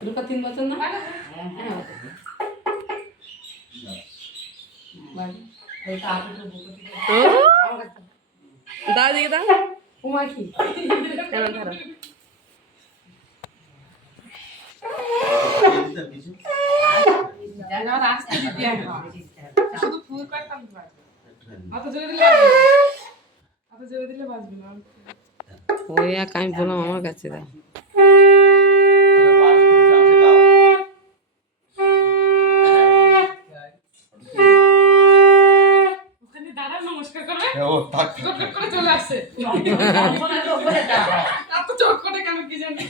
দুটো 3 বছর না? হ্যাঁ হ্যাঁ দাও দিকে দাও উমা কি এমন ধরো শুধু ফুল কাটতাম অত জোরে দিলে বাজবে না ওই এক আমি বললাম আমার কাছে দাও ওখানে দাঁড়া নমস্কার করবে করে চলে আসছে এত চট করে কেন কি জানি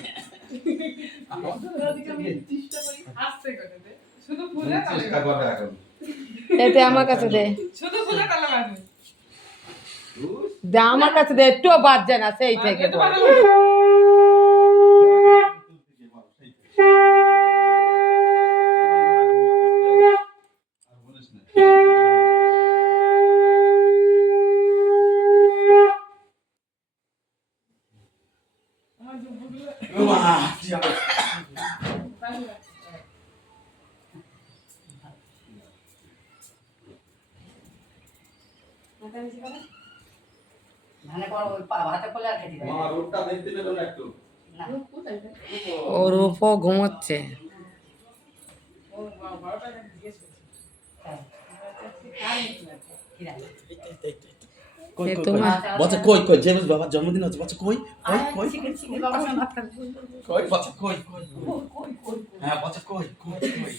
আসছে করে দে শুধু ফুলে চেষ্টা করে এখন এতে আমার কাছে দে শুধু ফুলে তালে বাজবে দে আমার কাছে দে একটুও বাদ যায় না সেই থেকে এটা বল। ভালো আর বলিস না আমার যুবগুলো মা রোডটা দেখতে পেলো না একটু ওর উপর ঘুমোচ্ছে এ তোমার বাচ্চা কই কই জেমস বাবার জন্মদিন আছে বাচ্চা কই কই কই কই বাচ্চা কই কই হ্যাঁ বাচ্চা কই কই কই